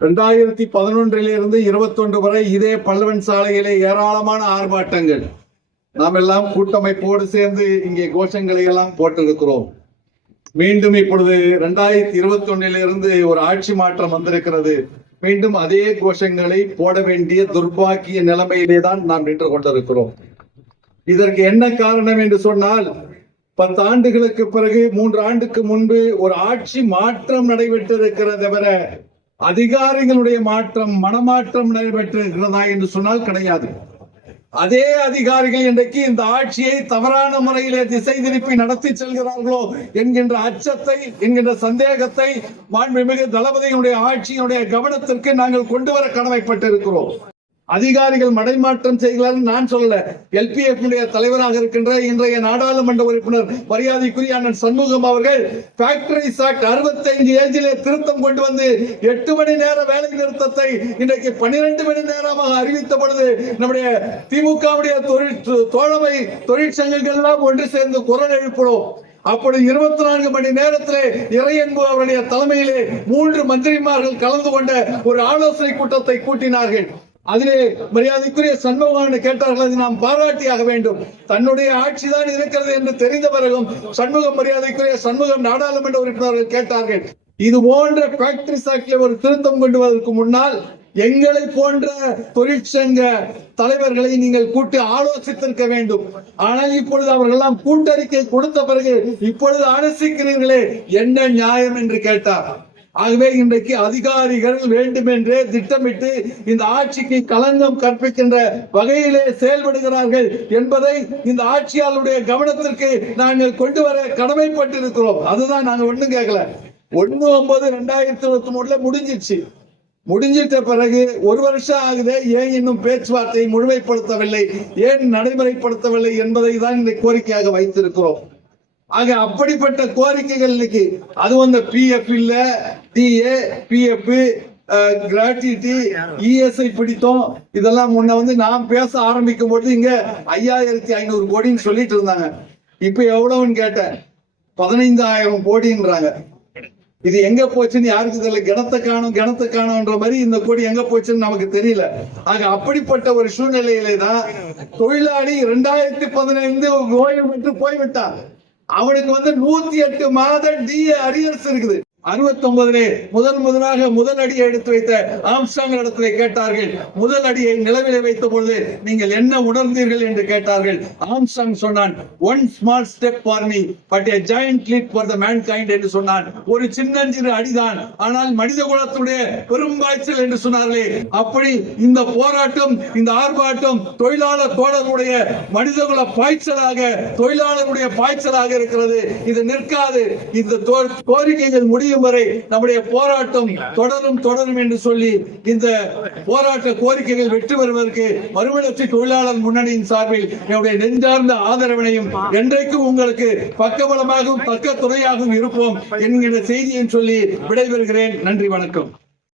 ரெண்டாயிரத்தி பதினொன்றிலிருந்து இருபத்தொன்று வரை இதே பல்லவன் சாலையிலே ஏராளமான ஆர்ப்பாட்டங்கள். நாம் எல்லாம் கூட்டமைப்போடு சேர்ந்து இங்கே கோஷங்களை எல்லாம் போட்டிருக்கிறோம். மீண்டும் இப்பொழுது ரெண்டாயிரத்தி இருபத்தி ஒன்னிலிருந்து ஒரு ஆட்சி மாற்றம் வந்திருக்கிறது. மீண்டும் அதே கோஷங்களை போட வேண்டிய துர்பாக்கிய நிலைமையிலே தான் நாம் நின்று கொண்டிருக்கிறோம். இதற்கு என்ன காரணம் என்று சொன்னால் பத்து ஆண்டுகளுக்கு பிறகு மூன்று ஆண்டுக்கு முன்பு ஒரு ஆட்சி மாற்றம் நடைபெற்றிருக்கிறத தவிர அதிகாரிகளுடைய மாற்றம் மனமாற்றம் நடைபெற்றிருக்கிறதா என்று சொன்னால் கிடையாது. அதே அதிகாரிகள் இன்றைக்கு இந்த ஆட்சியை தவறான முறையிலே திசை திருப்பி நடத்தி செல்கிறார்களோ என்கின்ற அச்சத்தை என்கின்ற சந்தேகத்தை மாண்புமிகு தளபதியினுடைய ஆட்சியினுடைய கவனத்திற்கு நாங்கள் கொண்டு வர கடமைப்பட்டிருக்கிறோம். அதிகாரிகள் மடைமாற்றம் செய்கிறார்கள் நான் சொல்லல. எல்பிஎஃப் தலைவராக இருக்கின்ற இன்றைய நாடாளுமன்ற உறுப்பினர் மரியாதைக்குரிய அண்ணன் சண்முகம் அவர்கள் ஃபேக்டரி ஆக்ட் அறுபத்தைந்து ஏஜிலே திருத்தம் கொண்டு வந்து எட்டு மணி நேர வேலை நிறுத்தத்தை இன்றைக்கு பன்னிரண்டு மணி நேரமாக அறிவித்த பொழுது நம்முடைய திமுகவுடைய தொழில் தோழமை தொழிற்சங்கங்கள் எல்லாம் ஒன்று சேர்ந்து குரல் எழுப்பினோம். அப்படி இருபத்தி நான்கு மணி நேரத்திலே இறையன்பு அவருடைய தலைமையிலே மூன்று மந்திரிமார்கள் கலந்து கொண்ட ஒரு ஆலோசனை கூட்டத்தை கூட்டினார்கள். அதிலே மரியாதைக்குரிய சண்முகமான கேட்டார்கள் அதை நாம் பாராட்டியாக வேண்டும். தன்னுடைய ஆட்சிதான் இருக்கிறது என்று தெரிந்த பிறகும் சண்முகம் மரியாதைக்குரிய சண்முகம் நாடாளுமன்ற உறுப்பினர்கள் கேட்டார்கள் இது போன்ற ஃபேக்டரி ஆக்டில் ஒரு திருத்தம் கொண்டு வருவதற்கு முன்னால் எங்களை போன்ற தொழிற்சங்க தலைவர்களை நீங்கள் கூட்டி ஆலோசித்திருக்க வேண்டும். ஆனால் இப்பொழுது அவர்கள் எல்லாம் கூட்டறிக்கை கொடுத்த பிறகு இப்பொழுது ஆலோசிக்கிறீர்களே என்ன நியாயம்? என்று கேட்டார். ஆகவே இன்றைக்கு அதிகாரிகள் வேண்டுமென்றே திட்டமிட்டு இந்த ஆட்சிக்கு களங்கம் கற்பிக்கின்ற வகையிலே செயல்படுகிறார்கள் என்பதை இந்த ஆட்சியாளருடைய கவனத்திற்கு நாங்கள் கொண்டு வர கடமைப்பட்டிருக்கிறோம். அதுதான் நாங்கள் ஒன்றும் கேட்கல. ஒன்று ஒன்பது ரெண்டாயிரத்தி இருபத்தி மூணுல முடிஞ்சிச்சு. முடிஞ்சிட்ட பிறகு ஒரு வருஷம் ஆகுதே ஏன் இன்னும் பேச்சுவார்த்தை முழுமைப்படுத்தவில்லை ஏன் நடைமுறைப்படுத்தவில்லை என்பதை தான் இந்த கோரிக்கையாக வைத்திருக்கிறோம். ஆக அப்படிப்பட்ட கோரிக்கைகள் இன்னைக்கு. அதுவும் அந்த பிஎஃப் இல்ல டிஏ பிஎஃப் கிராட்டிட்டி இஎஸ்ஐ பிடித்தோம். இதெல்லாம் முன்ன வந்து நான் பேச ஆரம்பிக்கும் பொழுது இங்க ஐயாயிரத்தி ஐநூறு கோடின்னு சொல்லிட்டு இருந்தாங்க. இப்ப எவ்வளவுன்னு கேட்டேன். பதினைந்தாயிரம் கோடின்றாங்க. இது எங்க போச்சுன்னு யாருக்கு தெரியல. கிணத்தை காணும் கிணத்தை காணும்ன்ற மாதிரி இந்த கோடி எங்க போச்சுன்னு நமக்கு தெரியல. ஆக அப்படிப்பட்ட ஒரு சூழ்நிலையிலே தான் தொழிலாளி இரண்டாயிரத்தி பதினைந்து ஓய்வு பெற்று போய்விட்டான் அவனுக்கு வந்து நூத்தி எட்டு மாத டி அரியர்ஸ் இருக்குது. அறுபத்தி முதன் முதலாக முதல் அடியை எடுத்து வைத்த ஆம்சாங் இடத்திலே கேட்டார்கள். முதல் அடியை நிலவிலே வைத்த பொழுது நீங்கள் என்ன உணர்ந்தீர்கள் என்று கேட்டார்கள். ஆம்சாங் சொன்னான் one small step for me but a giant leap for the mankind என்று சொன்னான். ஒரு சின்னஞ்சிறு அடிதான் ஆனால் மனித குலத்துடைய பெரும்பாய்ச்சல் என்று சொன்னார்களே. அப்படி இந்த போராட்டம் இந்த ஆர்ப்பாட்டம் தொழிலாளர் தோழர்களுடைய மனிதகுல பாய்ச்சலாக தொழிலாளருடைய பாய்ச்சலாக இருக்கிறது. இது நிற்காது. இந்த கோரிக்கைகள் முடியும் வரை நம்முடைய போராட்டம் தொடரும் தொடரும் என்று சொல்லி இந்த போராட்ட கோரிக்கைகள் வெற்றி பெறுவதற்கு மறுமலர்ச்சி தொழிலாளர் முன்னணியின் சார்பில் என்னுடைய நெஞ்சார்ந்த ஆதரவினையும் என்றைக்கும் உங்களுக்கு பக்கபலமாகவும் பக்க துணையாகவும் இருப்போம் என்கிற செய்தியும் சொல்லி விடைபெறுகிறேன். நன்றி வணக்கம்.